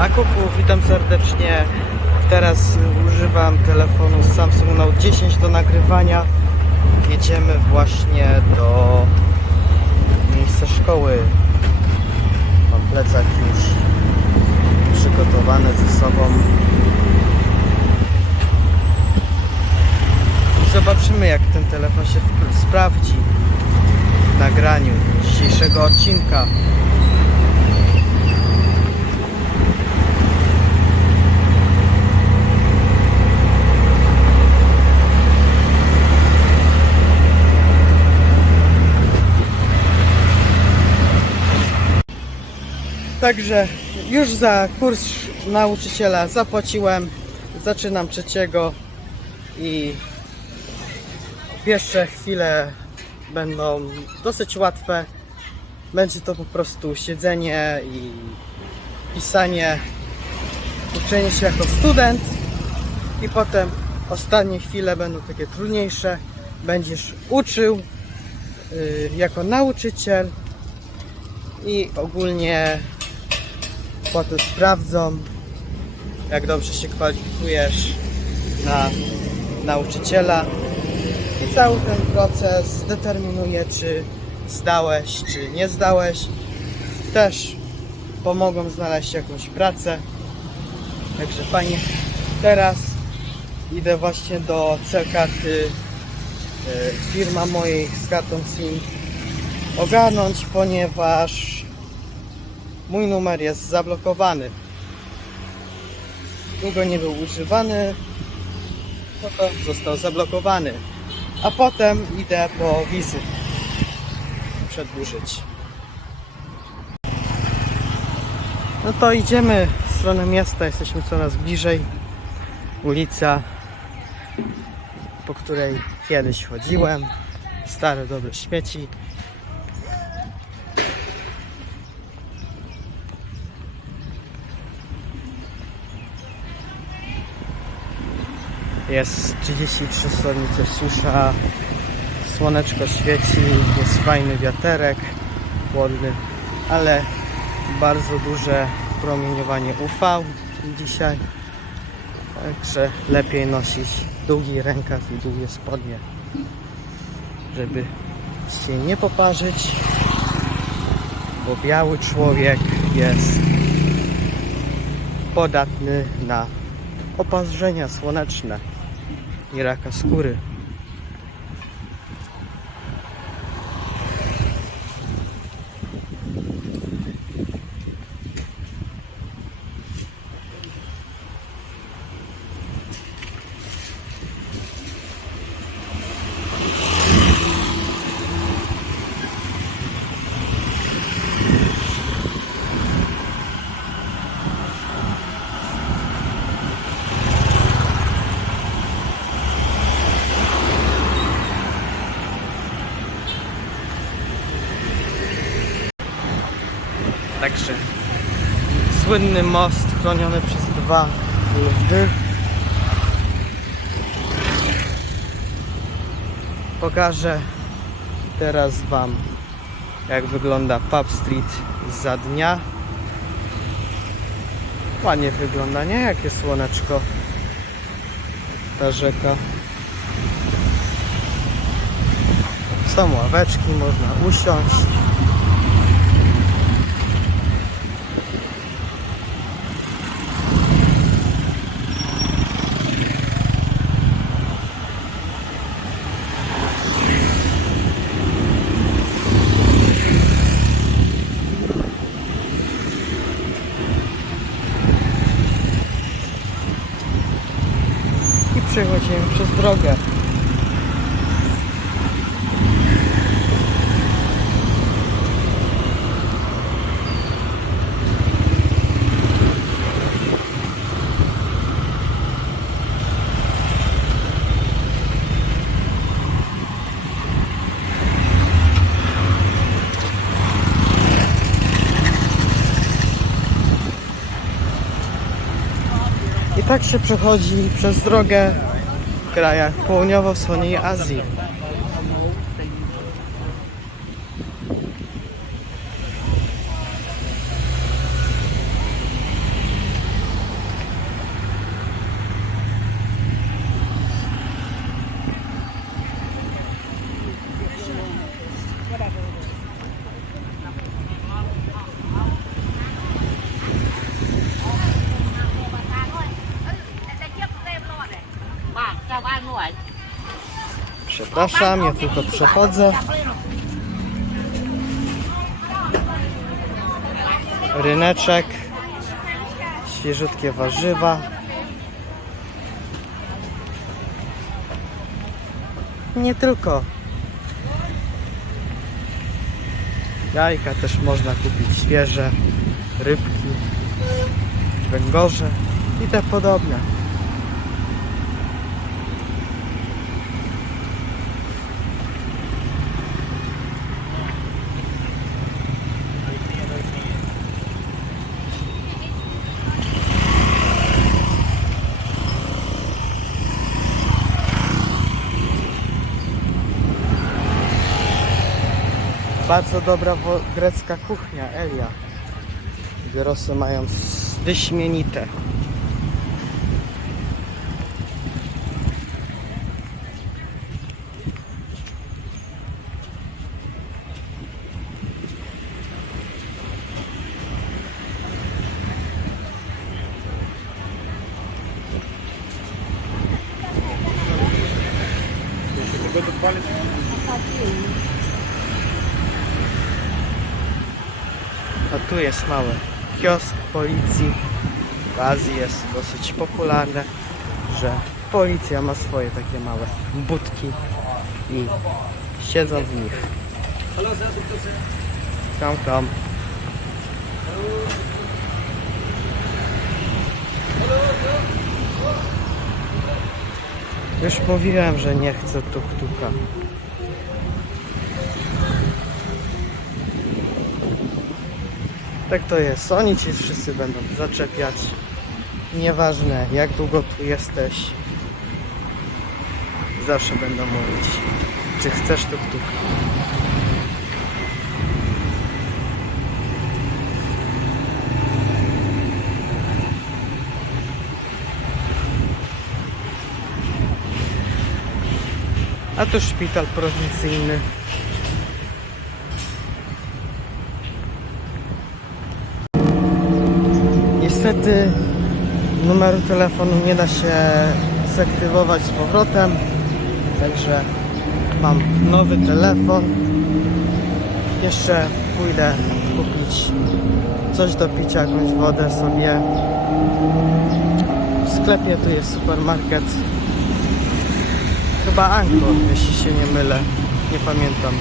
Akupu, witam serdecznie. Teraz używam telefonu Samsung Note 10 do nagrywania. Jedziemy właśnie do miejsca szkoły. Mam plecak już przygotowany ze sobą. I zobaczymy jak ten telefon się sprawdzi w nagraniu dzisiejszego odcinka. Także już za kurs nauczyciela zapłaciłem. Zaczynam trzeciego i pierwsze chwile będą dosyć łatwe. Będzie to po prostu siedzenie i pisanie, uczenie się jako student i potem ostatnie chwile będą takie trudniejsze. Będziesz uczył y, jako nauczyciel i ogólnie potem sprawdzą, jak dobrze się kwalifikujesz na nauczyciela. I cały ten proces determinuje, czy zdałeś, czy nie zdałeś. Też pomogą znaleźć jakąś pracę. Także fajnie. Teraz idę właśnie do C-karty y, firma mojej z kartą SIM ogarnąć, ponieważ mój numer jest zablokowany. Długo nie był używany, no to został zablokowany. A potem idę po wizy przedłużyć. No to idziemy w stronę miasta, jesteśmy coraz bliżej. Ulica, po której kiedyś chodziłem. Stare, dobre śmieci. Jest 33 stopni Celsjusza, słoneczko świeci, jest fajny wiaterek, chłodny, ale bardzo duże promieniowanie UV dzisiaj. Także lepiej nosić długi rękaw i długie spodnie, żeby się nie poparzyć, bo biały człowiek jest podatny na oparzenia słoneczne i raka skóry. Także słynny most chroniony przez dwa lwy. Pokażę teraz Wam jak wygląda Pub Street za dnia. Ładnie wygląda, nie? Jakie słoneczko. Ta rzeka. Są ławeczki, można usiąść. i przechodzimy przez drogę. Tak się przechodzi przez drogę krajach południowo-wschodniej Azji. Zapraszam, ja tylko przechodzę. Ryneczek, świeżutkie warzywa. Nie tylko. Jajka też można kupić świeże, rybki, węgorze i te podobne. Bardzo dobra grecka kuchnia, Elia. Gierosy mają wyśmienite. A tu jest mały kiosk policji. W Azji jest dosyć popularne, że policja ma swoje takie małe budki i siedzą w nich. Tam, tam. Już mówiłem, że nie chcę tuk-tuka. Tak to jest. Oni ci wszyscy będą zaczepiać. Nieważne jak długo tu jesteś. Zawsze będą mówić, czy chcesz tuk tuk. A to szpital prowincyjny. Niestety numeru telefonu nie da się zaktywować z powrotem, także mam nowy telefon. Jeszcze pójdę kupić coś do picia, jakąś wodę sobie. W sklepie tu jest supermarket. Chyba Anko, jeśli się nie mylę. Nie pamiętam.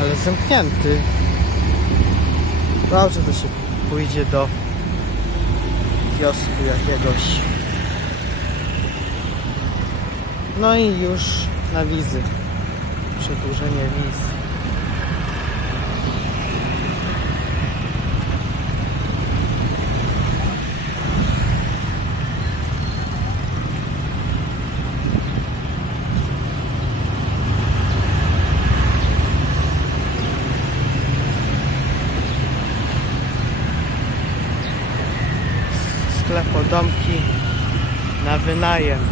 Ale zamknięty. Dobrze, to się pójdzie do kiosku jakiegoś. No i już na wizy. Przedłużenie wiz. Na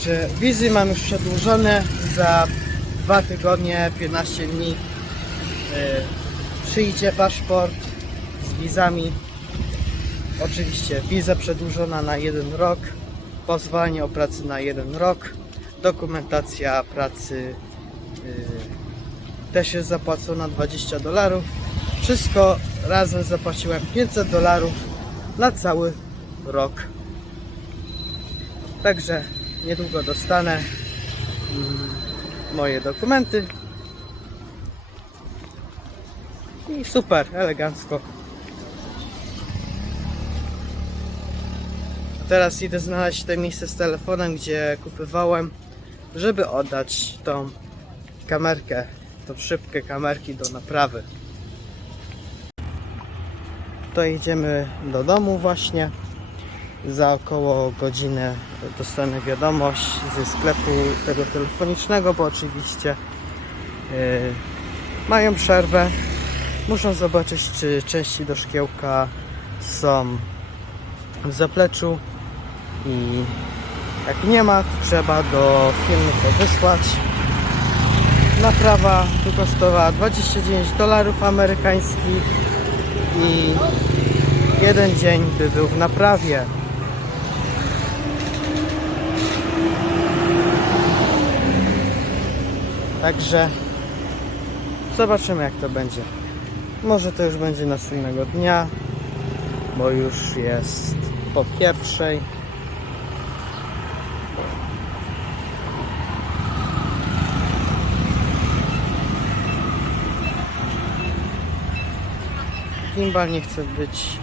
Także wizy mam już przedłużone za dwa tygodnie, 15 dni. Yy, przyjdzie paszport z wizami. Oczywiście wiza przedłużona na jeden rok, pozwolenie o pracy na jeden rok, dokumentacja pracy yy, też jest zapłacona 20 dolarów. Wszystko razem zapłaciłem 500 dolarów na cały rok. Także niedługo dostanę mm, moje dokumenty. I super, elegancko. Teraz idę znaleźć to miejsce z telefonem, gdzie kupywałem, żeby oddać tą kamerkę stąd szybkie kamerki do naprawy. To idziemy do domu właśnie. Za około godzinę dostanę wiadomość ze sklepu tego telefonicznego, bo oczywiście yy, mają przerwę. Muszą zobaczyć, czy części do szkiełka są w zapleczu i jak nie ma, to trzeba do firmy to wysłać. Naprawa tu kosztowała 29 dolarów amerykańskich i jeden dzień by był w naprawie. Także zobaczymy jak to będzie. Może to już będzie następnego dnia, bo już jest po pierwszej. Gimbal nie chce być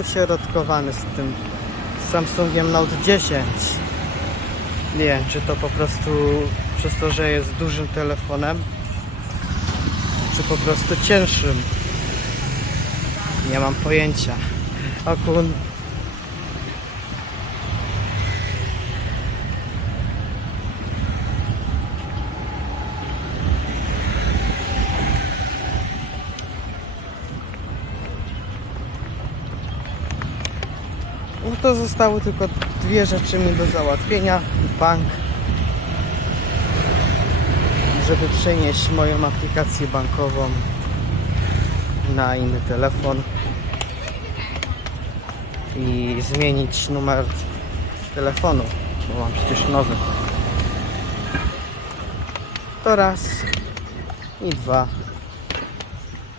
uśrodkowany z tym Samsungiem Note 10. Nie wiem, czy to po prostu przez to, że jest dużym telefonem, czy po prostu cięższym. Nie mam pojęcia. O kun... No to zostały tylko dwie rzeczy mi do załatwienia. Bank, żeby przenieść moją aplikację bankową na inny telefon i zmienić numer telefonu, bo mam przecież nowy. To raz i dwa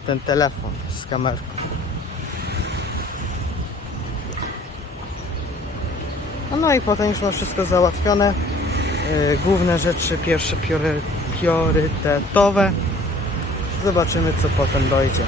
ten telefon z kamerką. No i potem już mam wszystko załatwione. Yy, Główne rzeczy, pierwsze priory- priorytetowe. Zobaczymy co potem dojdzie.